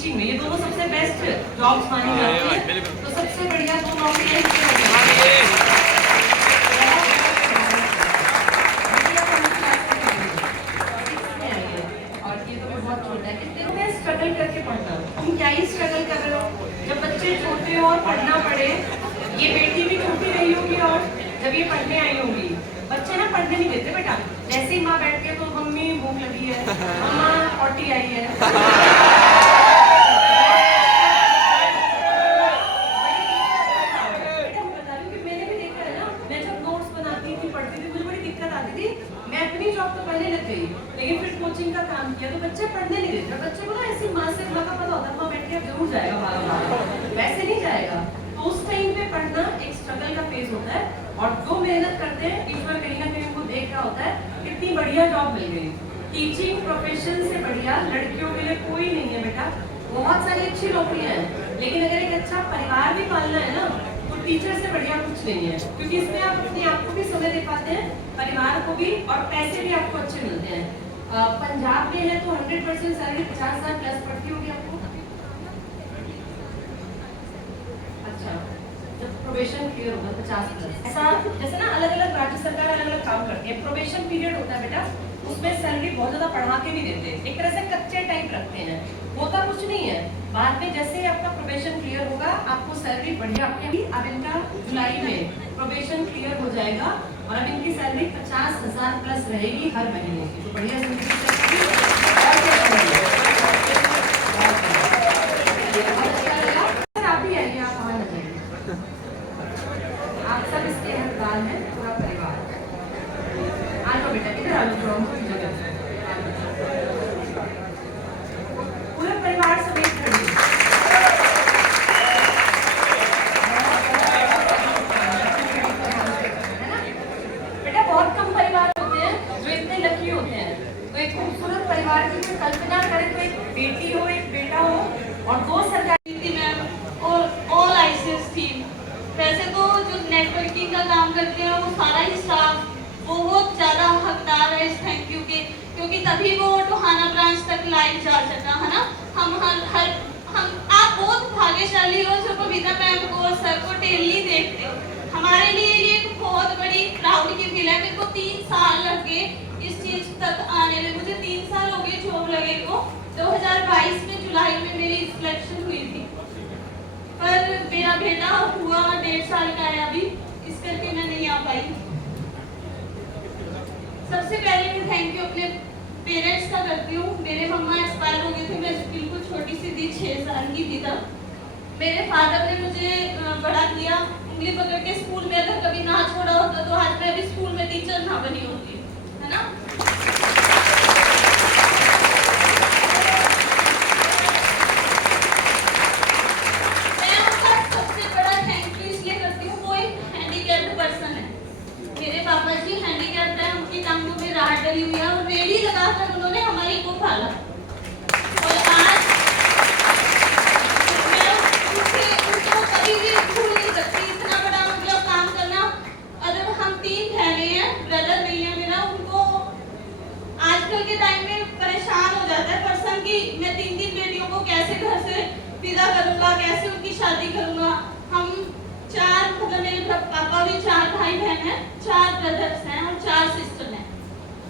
Teaching में, ये दोनों सबसे बेस्ट जॉब्स मानी जाती है। तो सबसे बढ़िया दो नौकरियां स्ट्रगल करके पढ़ना। तुम क्या ही स्ट्रगल कर रहे हो जब बच्चे छोटे हो और पढ़ना पड़े। ये बेटी भी छोटी रही होगी और जब ये पढ़ने आई होगी, बच्चे ना पढ़ने नहीं देते बेटा। जैसे ही माँ बैठ के तो मम्मी भूख लगी है, मम्मा पॉटी आई है। बता रही हूँ कि मैंने भी देखा है ना, मैं जब नोट्स बनाती थी, पढ़ती थी, मुझे बड़ी दिक्कत आती थी। मैं अपनी जॉब तो पढ़ने लग गई, लेकिन फिर कोचिंग का काम किया तो बच्चे पढ़ने नहीं देते। बच्चे को ना ऐसी माँ से माँ का पता होता है, माँ बैठ के अब जरूर जाएगा बार-बार, वैसे नहीं जाएगा। तो उस टाइम पे पढ़ना एक स्ट्रगल का फेज होता है, और जो मेहनत करते हैं ईश्वर कहीं ना कहीं उनको देख रहा होता है। कितनी बढ़िया जॉब मिल गई। टीचिंग प्रोफेशन से बढ़िया लड़कियों के लिए कोई नहीं है बेटा। बहुत सारी अच्छी नौकरियां हैं, लेकिन अगर एक अच्छा परिवार भी पालना है ना, तो टीचर से बढ़िया कुछ नहीं है, क्योंकि इसमें आप अपने आप को भी समय दे पाते हैं, परिवार को भी, और पैसे भी आपको अच्छे मिलते हैं। पंजाब में है तो 100% सैलरी 50,000 प्लस पड़ती होगी आपको। अच्छा, जब प्रोबेशन क्लियर होगा 50 प्लस, ऐसा जैसे ना अलग अलग राज्य सरकार अलग अलग काम करती है। प्रोबेशन पीरियड होता है बेटा, उसमें सैलरी बहुत ज्यादा बढ़ा के नहीं देते, एक तरह से कच्चे टाइप रखते हैं, होता कुछ नहीं है। बाद में जैसे आपका प्रोबेशन क्लियर होगा, आपको सैलरी बढ़िया। अब इनका जुलाई में प्रोबेशन क्लियर हो जाएगा और अब इनकी सैलरी 50,000 प्लस रहेगी हर महीने की। तो बढ़िया आप भी आइए, आप वहाँ लगे, आप सब इसके हकदार हैं, पूरा परिवार। आ लो बेटा, इधर आ लो, जगह पूरा परिवार समेत खड़ी। बेटा बहुत कम परिवार होते हैं जो इतने लकी होते हैं। तो एक खूबसूरत परिवार की कल्पना करें तो एक बेटी हो, एक बेटा हो और 2 सरकारी मैम और ऑल आईसीएस टीम। वैसे तो जो नेटवर्किंग का काम करते हैं वो सारा ही स्टाफ बहुत ज़्यादा हकदार है इस थैंक यू के, क्योंकि तभी वो टोहाना ब्रांच तक लाइव जा सका है ना। हम आप बहुत भाग्यशाली हो जो बबीता मैम को, सर को डेली देखते हो। हमारे लिए ये एक बहुत बड़ी प्राउड की फील है। मेरे को 3 साल लग गए इस चीज़ तक आने में, मुझे 3 साल हो गए जॉब लगे को। 2022 में जुलाई में मेरी सिलेक्शन हुई थी, पर मेरा बेटा हुआ 1.5 साल का है अभी, इस करके मैं नहीं आ पाई। सबसे पहले मैं थैंक यू अपने पेरेंट्स का करती हूँ। मेरे मम्मा एक्सपायर हो गए थे, मैं बिल्कुल छोटी सी थी, 6 साल की थी तब। मेरे फादर ने मुझे बड़ा किया, उंगली पकड़ के स्कूल में, अगर कभी ना छोड़ा होता तो आज मैं भी स्कूल में टीचर ना बनी होती, है ना। मैं उनका सबसे बड़ा थैंक यू इसलिए करती हूँ, वो एक हैंडीकैप्ड पर्सन है। मेरे पापा जी हैंडीकैप्ड है, उनकी टांगों में राहत डली हुई है और रेडी लगाकर उन्होंने हमारी को पाला। और आज मैं उनको कभी भी भूल नहीं सकती, इतना बड़ा मतलब काम करना। अगर हम 3 बहनें हैं, ब्रदर नहीं है मेरा, उनको आजकल के टाइम में परेशान हो जाता है पर्सन की मैं 3 बेटियों को कैसे घर से विदा करूंगा, कैसे उनकी शादी करूंगा। हम 4 मतलब मेरे पापा भी 4 भाई बहन हैं, 4 ब्रदर्स हैं और 4 सिस्टर हैं।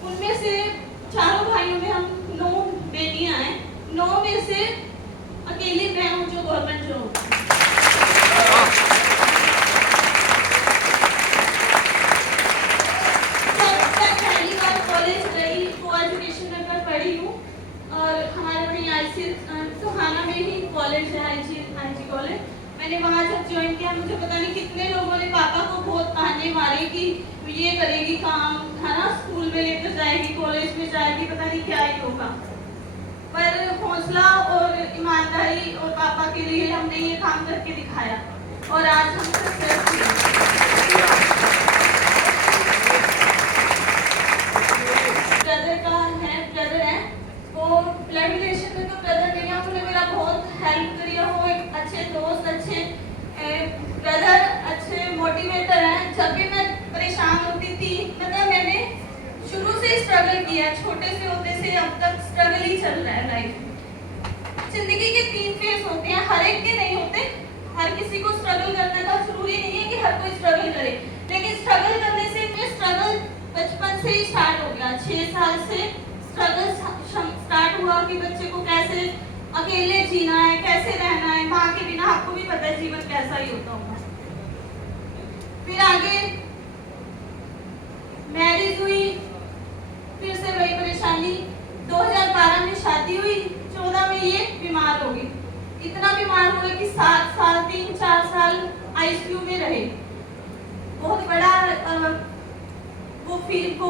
उनमें से चारों भाइयों में हम 9 बेटियां हैं, 9 में से अकेली मैं हूँ जो गवर्नमेंट जॉब। पहली बार कॉलेज गई, को एजुकेशन में मैं पढ़ी हूँ और हमारे वहीं टोहाना में ही कॉलेज है, आईजी कॉलेज। मैंने वहाँ जब ज्वाइन किया, मुझे पता नहीं कितने लोगों ने पापा को बहुत ताने मारे कि ये करेगी काम, है ना, स्कूल में लेकर जाएगी, कॉलेज में जाएगी, पता नहीं क्या ही होगा। पर हौसला और ईमानदारी और पापा के लिए हमने ये काम करके दिखाया और आज हम सक्सेसफुल हैं। ब्रदर है वो ब्लड रिलेशन में तो ब्रदर नहीं है, उन्होंने मेरा बहुत हेल्प करी है। वो एक अच्छे दोस्त, अच्छे ब्रदर, अच्छे मोटिवेटर हैं। जब भी मैं परेशान होती थी, मतलब मैंने शुरू से स्ट्रगल किया, छोटे से होते से अब तक स्ट्रगल ही चल रहा है लाइफ में। जिंदगी के 3 फेज होते हैं, हर एक के नहीं होते। हर किसी को स्ट्रगल करने का जरूरी नहीं है कि हर कोई स्ट्रगल करे, लेकिन स्ट्रगल करने से मैं स्ट्रगल बचपन से ही स्टार्ट हो गया। 6 साल से स्ट्रगल स्टार्ट हुआ कि बच्चे को कैसे अकेले जीना है, कैसे रहना है, माँ के बिना। आपको भी पता है जीवन कैसा ही होता होगा। फिर आगे मैरिज हुई, फिर से वही परेशानी। 2012 में शादी हुई, 14 में ये बीमार हो गई। इतना बीमार हुए कि 7 साल 3-4 साल आईसीयू में रहे। बहुत बड़ा वो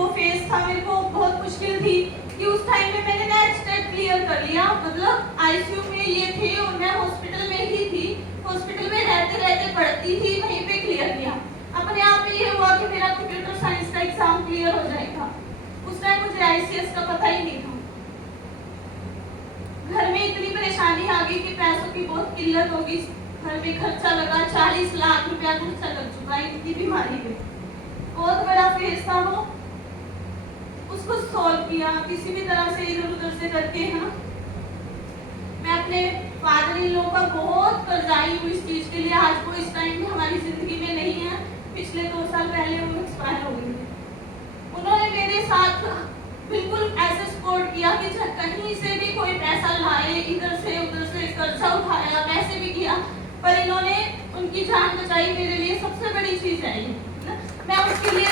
फेज था, मेरे को बहुत मुश्किल थी कि उस टाइम में मैंने नेट टेट क्लियर कर लिया। मतलब आईसीयू में ये थे और मैं हॉस्पिटल में ही थी। हॉस्पिटल में रहते रहते पढ़ती थी, वहीं पे क्लियर किया। अपने आप में ये हुआ कि मेरा कंप्यूटर साइंस का एग्जाम क्लियर हो जाएगा। उस टाइम मुझे आईसीएस का पता ही नहीं था। घर में इतनी परेशानी आ गई कि पैसों की बहुत किल्लत होगी। घर में खर्चा लगा, 40 लाख रुपया खर्चा लग चुका है इनकी बीमारी पे। बहुत बड़ा फेज था वो। उसको सॉल्व किया किसी भी तरह से, इधर उधर से करके, है ना। मैं अपने फादर इन लॉ का बहुत कर्जाई हूँ इस चीज के लिए। आज वो इस टाइम में हमारी जिंदगी में नहीं है। पिछले 2 साल पहले वो एक्सपायर हो गई। उन्होंने मेरे साथ बिल्कुल ऐसे सपोर्ट किया कि कहीं से भी कोई पैसा लाए, इधर से उधर से कर्जा उठाया, वैसे भी किया, पर इन्होंने उनकी जान बचाई। मेरे लिए सबसे बड़ी चीज है ये। मैं उसके लिए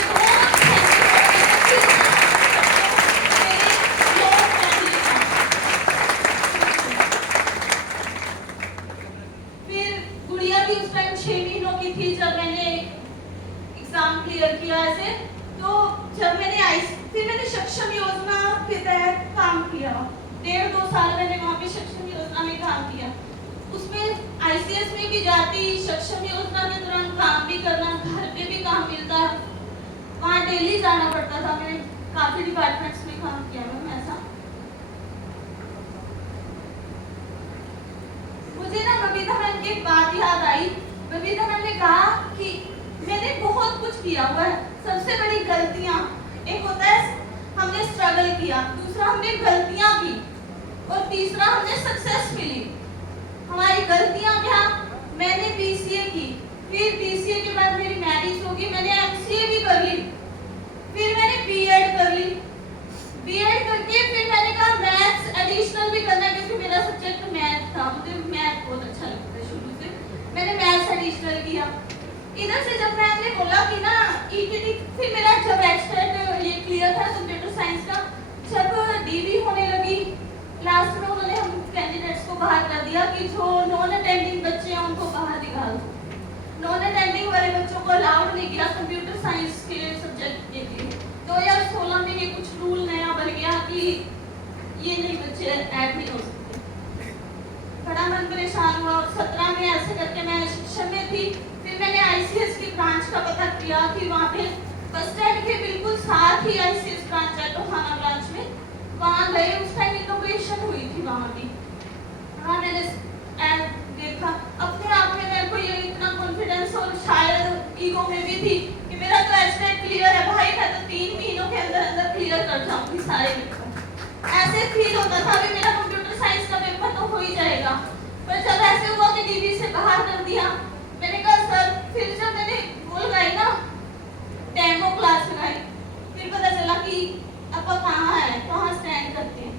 फिर गुड़िया भी उस टाइम 6 महीनों की थी जब मैंने एग्जाम क्लियर किया ऐसे। तो जब मैंने फिर मैंने सक्षम योजना के तहत काम किया। 1.5-2 साल मैंने वहाँ पे सक्षम योजना में काम किया। उसमें आईसीएस में भी जाती, सक्षम योजना के दौरान काम भी करना, घर पे भी काम मिलता, वहाँ डेली जाना पड़ता था। मैंने काफी डिपार्टमेंट्स में काम किया मैम ऐसा। मुझे ना बबीता मैम की एक बात याद आई। बबीता मैम ने कहा कि मैंने बहुत कुछ किया हुआ है। सबसे बड़ी गलतियां, एक होता है हमने स्ट्रगल किया, दूसरा हमने गलतियां की, और तीसरा हमने सक्सेस मिली। हमारी गलतियां क्या? मैंने बीसीए की, फिर बीसीए के बाद मेरी मैरिज होगी, मैंने एमसीए भी कर ली, फिर मैंने बीएड कर ली। बीएड करके फिर मैंने कहा मैथ्स एडिशनल भी करना, क्योंकि मेरा सब्जेक्ट मैथ था, मुझे मैथ बहुत अच्छा लगता है शुरू से। मैंने मैथ्स एडिशनल किया। इधर से जब मैंने बोला कि ना ईटीटी, फिर मेरा जब एक्सटेट ये क्लियर था कंप्यूटर साइंस का, जब डीवी होने लगी, लास्ट में उन्होंने हम कैंडिडेट्स को बाहर कर दिया कि जो नॉन अटेंडिंग बच्चे हैं उनको बाहर निकाल दो। नॉन अटेंडिंग वाले बच्चों को अलाउड नहीं किया कंप्यूटर साइंस के सब्जेक्ट के लिए। 2016 में ये कुछ रूल नया बन गया कि ये नहीं बच्चे ऐड नहीं हो सकते। बड़ा मन परेशान हुआ। 17 में ऐसे करके मैं शिक्षा में थी। फिर मैंने आईसीएस की ब्रांच का पता किया कि वहाँ पे बस स्टैंड के बिल्कुल साथ ही आईसीएस ब्रांच है, टोहाना ब्रांच में। वहाँ गए, उस टाइम इनोग्रेशन हुई थी वहाँ की। वहाँ मैंने देखा, अपने आप में मेरे को ये इतना कॉन्फिडेंस और शायद ईगो में भी थी कि मेरा तो एस्टेट क्लियर है भाई, मैं तो 3 महीनों के अंदर अंदर क्लियर कर जाऊंगी सारे पेपर। ऐसे फील होता था कि मेरा कंप्यूटर साइंस का पेपर तो हो ही जाएगा। पर जब ऐसे हुआ कि डीबी से बाहर कर दिया, मैंने कहा सर, फिर जब मैंने बोल गई ना डेमो क्लास लगाई, फिर पता चला कि अब कहाँ है, कहाँ स्टैंड करते हैं।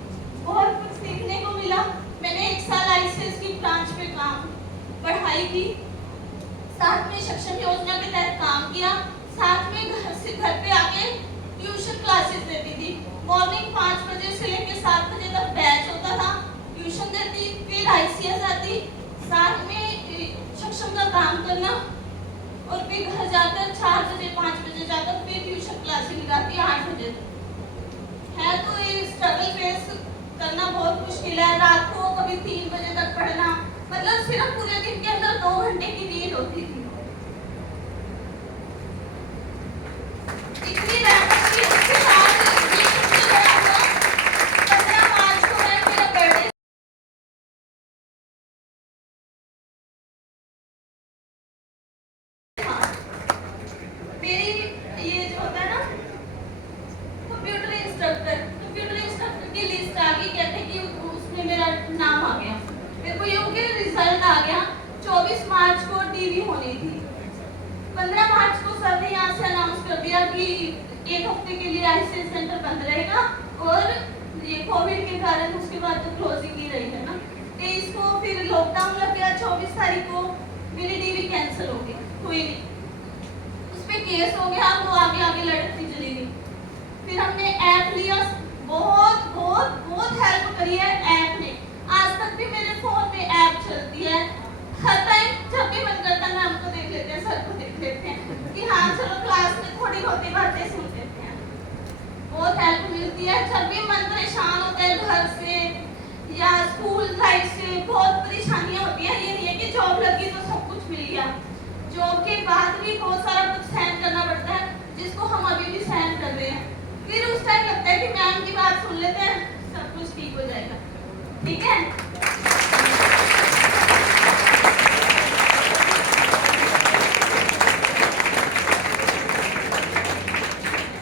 बहुत कुछ सीखने को मिला। मैंने 1 साल आईसीएस की ब्रांच पे काम पढ़ाई की, साथ में सक्षम योजना के तहत काम किया, साथ में घर पे आके ट्यूशन क्लासेस देती थी। मॉर्निंग 5 बजे से लेकर 7 बजे तक बैच होता था, ट्यूशन देती, फिर आईसीएस आती, साथ में सक्षम का काम करना, और फिर घर जाकर 4 बजे 5 बजे जाकर फिर ट्यूशन क्लासेस लगाती 8 बजे तक। है तो ये स्ट्रगल फेस करना बहुत मुश्किल है। रात को कभी 3 बजे तक पढ़ना, मतलब सिर्फ पूरे दिन के अंदर 2 घंटे की नींद होती थी। इतनी मेहनत की, उसके बाद ये सबसे बड़ा हुआ 15 मार्च को है मेरा बर्थडे। मेरी ये जो होता है ना कंप्यूटर इंस्ट्रक्टर की लिस्ट आ गई, कहते कि उसमें मेरा नाम आ गया। आ गया। 24 मार्च को टीवी होनी थी। 15 मार्च को सर ने यहाँ से अनाउंस कर दिया कि एक हफ्ते के लिए आईसीएस सेंटर बंद रहेगा और ये कोविड के कारण उसके बाद तो क्लोजिंग ही रही है ना। 23 को फिर लॉकडाउन लग गया। 24 तारीख को मेरी टीवी कैंसिल हो गई, हुई नहीं। उस पे केस हो गया, वो आगे आगे लड़ती चली गई। फिर हमने ऐप लिया, बहुत बहुत बहुत हेल्प करी है ऐप ने। आज तक भी मेरे फोन में ऐप चलती है। हर टाइम जब भी मन करता है मैम को देख लेते हैं, सर को देख लेते हैं कि हाँ चलो क्लास में थोड़ी बहुत बातें सुन लेते हैं। बहुत हेल्प मिलती है। जब भी मन परेशान होता है घर से या स्कूल लाइफ से, बहुत परेशानियां होती हैं। ये नहीं है कि जॉब लगी तो सब कुछ मिल गया, जॉब के बाद भी बहुत सारा कुछ सहन करना पड़ता है, जिसको हम अभी भी सहन कर रहे हैं। फिर उस टाइम लगता है कि मैम की बात सुन लेते हैं, सब कुछ ठीक हो जाएगा। ठीक है।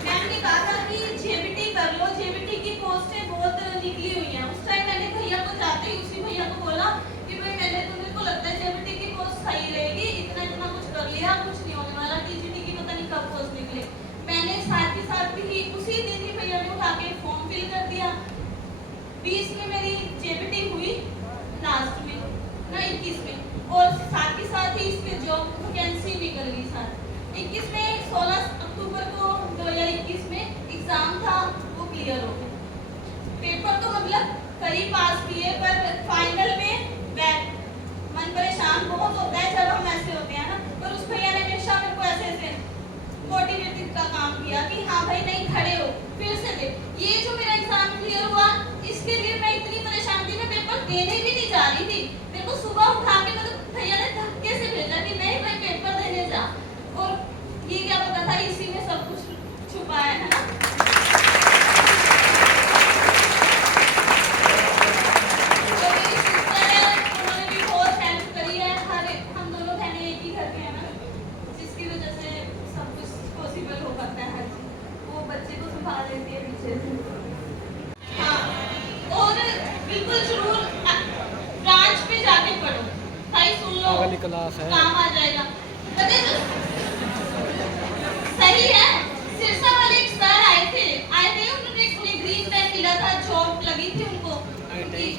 मैम ने कहा था कि जेबीटी कर लो, जेबीटी की पोस्टें बहुत निकली हुई हैं। उस टाइम मैंने भैया को जाते ही उसी भैया को बोला कि भाई मैंने तुम्हें को लगता है जेबीटी की पोस्ट सही रहेगी, इतना इतना कुछ कर लिया, कुछ नहीं होने वाला। टीजीटी की पता नहीं कब पोस्ट निकले। मैंने साथ ही साथ भी उसी दिन ही भैया ने उठा के फॉर्म फिल कर दिया। 20 में मेरी जेबीटी हुई, लास्ट में ना 21 में, और साथ ही ही इसके जॉब वैकेंसी निकल गई साथ। 21 में 16 अक्टूबर को 2021 में एग्जाम था, वो क्लियर हो गया। पेपर तो मतलब करीब पास किए, पर फाइनल में बैक। मन परेशान बहुत होता है जब हम ऐसे होते हैं ना, पर उस भैया ने हमेशा मेरे को ऐसे मोटिवेटिव का काम किया कि हाँ भाई नहीं, खड़े हो, फिर से दे। ये जो मेरा एग्जाम क्लियर हुआ, इसके लिए मैं इतनी परेशान थी, मैं पेपर देने भी नहीं जा रही थी। मेरे को सुबह उठा के मतलब भैया ने धक्के से भेजा कि नहीं भाई पेपर देने जा, और ये क्या पता था इसी में सब कुछ छुपा है ना। तो मेरी सिस्टर है, उन्होंने भी बहुत हेल्प करी है। हम दोनों बहनें एक ही घर के हैं ना, जिसकी वजह से सब कुछ पॉसिबल हो पाता है। हर चीज वो बच्चे को संभाल लेती है पीछे से। हाँ, और बिल्कुल जरूर ब्रांच पे जाके पढ़ो भाई, सुन लो क्लास है, काम आ जाएगा। पता जो सही है, सिरसा वाले एक सर आए थे, उन्होंने ग्रीन टाइम मिला था, जॉब लगी थी उनको।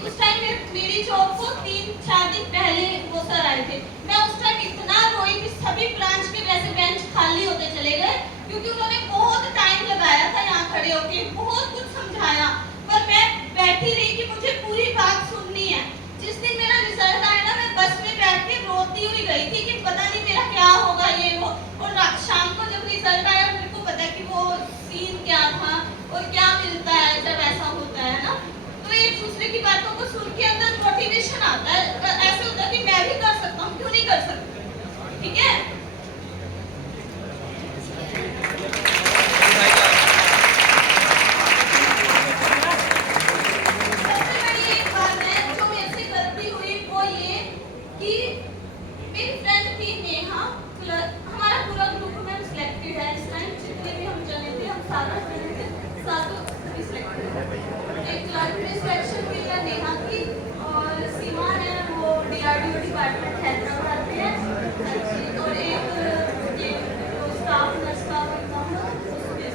उस टाइम मेरी जॉब को 3-4 दिन पहले वो सर आए थे। मैं उस टाइम इतना रोई कि सभी ब्रांच के वैसे बेंच खाली होते चले गए, क्योंकि उन्होंने बहुत टाइम लगाया था यहाँ खड़े होके, बहुत कुछ समझाया, पर मैं बैठी रही कि मुझे पूरी बात सुननी है। जिस दिन मेरा रिजल्ट आया ना, मैं बस में बैठ के रोती हुई गई थी कि पता नहीं मेरा क्या होगा ये वो। और शाम को जब रिजल्ट आया, मेरे को पता कि वो सीन क्या था और क्या मिलता है जब ऐसा होता है ना। तो एक दूसरे की बातों को सुन के अंदर मोटिवेशन आता है, ऐसे होता है कि मैं भी कर सकता हूँ, क्यों नहीं कर सकती। ठीक है। सबसे बड़ी एक बात है जो मेरे से गलती हुई, वो ये कि मेरी फ्रेंड थी नेहा, हमारा पूरा ग्रुप में सिलेक्टेड है इस टाइम, जितने भी हम जने थे, हम सारे जने थे, सातों सिलेक्टेड है। एक क्लर्क में सिलेक्शन हुई है नेहा की, और सीमा है वो डीआरडीओ डिपार्टमेंट हैदराबाद में है, और एक ये स्टाफ नर्स का एग्जाम हुआ, उसमें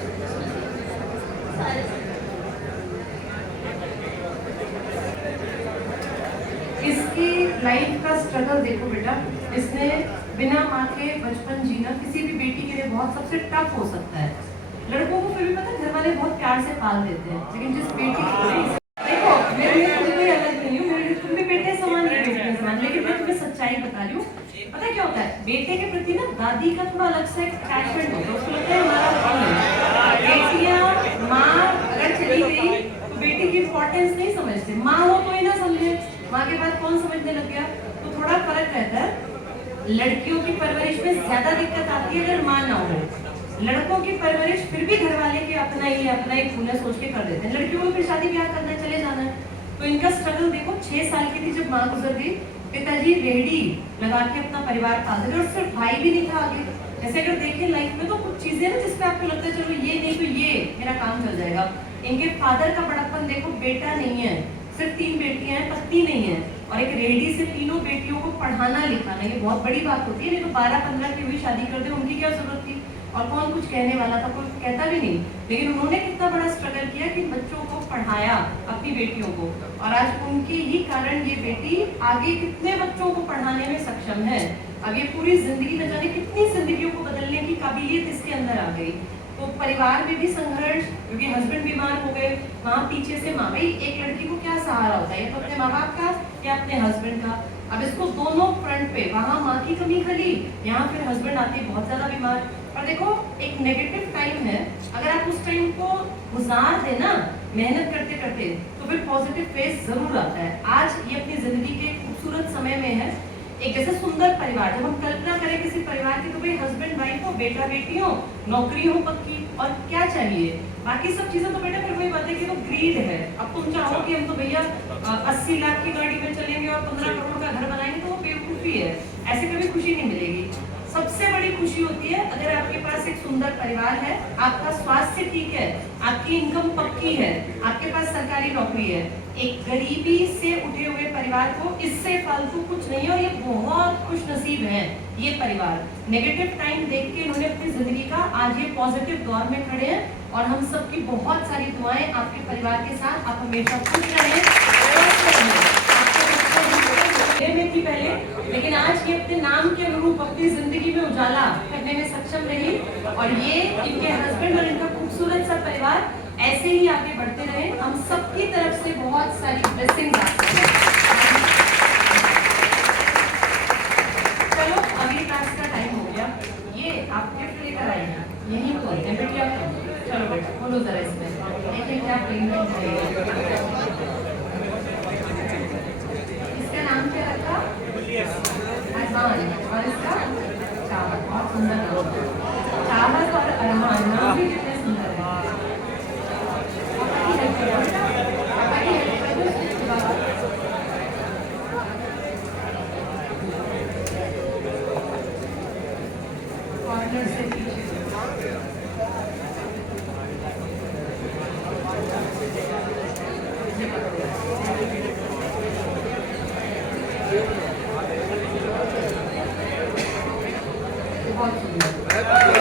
सारे। इसकी लाइफ का स्ट्रगल देखो बेटा, इसने बिना माँ के बचपन जीना किसी भी बेटी के लिए बहुत सबसे टफ हो सकता है। लड़कों को फिर भी पता घर वाले बहुत प्यार से पाल देते हैं, लेकिन जिस बेटी को देखो, मेरे लिए कोई भी अलग नहीं हूँ, मेरे लिए तुम भी बेटे समान है, बेटे समान, लेकिन मैं तुम्हें सच्चाई बता रही हूँ। पता क्या होता है, बेटे के प्रति ना दादी का थोड़ा अलग से अटैचमेंट होता है, उसको लगता है हमारा बेटियां माँ अगर चली गई तो बेटी की इंपॉर्टेंस नहीं समझते, माँ हो तो ही ना समझे, माँ के बाद कौन समझने लग गया। तो थोड़ा फर्क रहता है। लड़कियों की परवरिश में ज्यादा दिक्कत आती है अगर माँ ना हो। लड़कों की परवरिश फिर भी घर वाले के अपना ही फूला सोच के कर देते हैं। लड़कियों को फिर शादी ब्याह करना है, चले जाना है। तो इनका स्ट्रगल देखो, 6 साल की थी जब माँ गुजर गई, पिताजी रेहड़ी लगा के अपना परिवार पालते थे, और सिर्फ भाई भी नहीं था आगे। जैसे अगर देखें लाइफ में तो कुछ चीजें ना जिसपे आपको लगता है चलो ये नहीं तो ये मेरा काम चल जाएगा। इनके फादर का बड़प्पन देखो, बेटा नहीं है, सिर्फ 3 बेटियां हैं, पति नहीं है, और एक रेडी से तीनों बेटियों को पढ़ाना लिखाना, ये बहुत बड़ी बात होती है। नहीं तो 12-15 की हुई शादी कर दे, उनकी क्या जरूरत थी, और कौन कुछ कहने वाला था, कोई कहता भी नहीं। लेकिन उन्होंने कितना बड़ा स्ट्रगल किया कि बच्चों को पढ़ाया, अपनी बेटियों को, और आज उनके ही कारण ये बेटी आगे कितने बच्चों को पढ़ाने में सक्षम है। अब ये पूरी जिंदगी, न जाने कितनी जिंदगियों को बदलने की काबिलियत इसके अंदर आ गई। तो परिवार में भी संघर्ष, क्योंकि हस्बैंड बीमार हो गए, वहाँ पीछे से माँ, भाई एक लड़की को क्या सहारा होता है, तो अपने माँ बाप का या अपने हस्बैंड का। अब इसको दोनों फ्रंट पे, वहाँ माँ की कमी खली, यहाँ फिर हस्बैंड आते बहुत ज्यादा बीमार। और देखो एक नेगेटिव टाइम है, अगर आप उस टाइम को गुजार देना मेहनत करते करते, तो फिर पॉजिटिव फेज जरूर आता है। आज ये अपनी जिंदगी के खूबसूरत समय में है, एक जैसे सुंदर परिवार। जब हम कल्पना करें किसी परिवार की, तो भाई हस्बैंड वाइफ हो, बेटा बेटी हो, नौकरी हो पक्की, और क्या चाहिए, बाकी सब चीजें तो बेटा फिर वही बात है कि तो ग्रीड है। अब तुम चाहो कि हम तो भैया 80 लाख की गाड़ी में चलेंगे और 15 करोड़ का घर बनाएंगे, तो वो बेवकूफी है, ऐसे कभी खुशी नहीं मिलेगी। सबसे बड़ी खुशी होती है अगर आपके पास एक सुंदर परिवार है, आपका स्वास्थ्य ठीक है, आपकी इनकम पक्की है, आपके पास सरकारी नौकरी है। एक गरीबी से उठे हुए परिवार को इससे फालतू कुछ नहीं है, और ये बहुत खुश नसीब है ये परिवार। नेगेटिव टाइम देख के इन्होंने अपनी जिंदगी का आज ये पॉजिटिव दौर में खड़े हैं, और हम सबकी बहुत सारी दुआएं आपके परिवार के साथ। आप हमेशा खुश रहें। में थी पहले, लेकिन आज ये अपने नाम के अनुरूप अपनी जिंदगी में उजाला करने में सक्षम रही, और ये इनके हस्बैंड और इनका खूबसूरत सा परिवार ऐसे ही आगे बढ़ते रहे। हम सबकी तरफ से बहुत सारी ब्लेसिंग्स आती हैं। चलो अगली क्लास का टाइम हो गया, ये आप गिफ्ट लेकर आए हैं, यही बोलते हैं बेटिया। चलो बेटा बोलो जरा इसमें एक क्या पेमेंट है, नाम क्या रखा? अरमान, और इसका चाहत। बहुत सुंदर नाम, चाहत और अरमान, नाम भी कितने सुंदर है। कॉर्नर से पीछे बहुत सुंदर।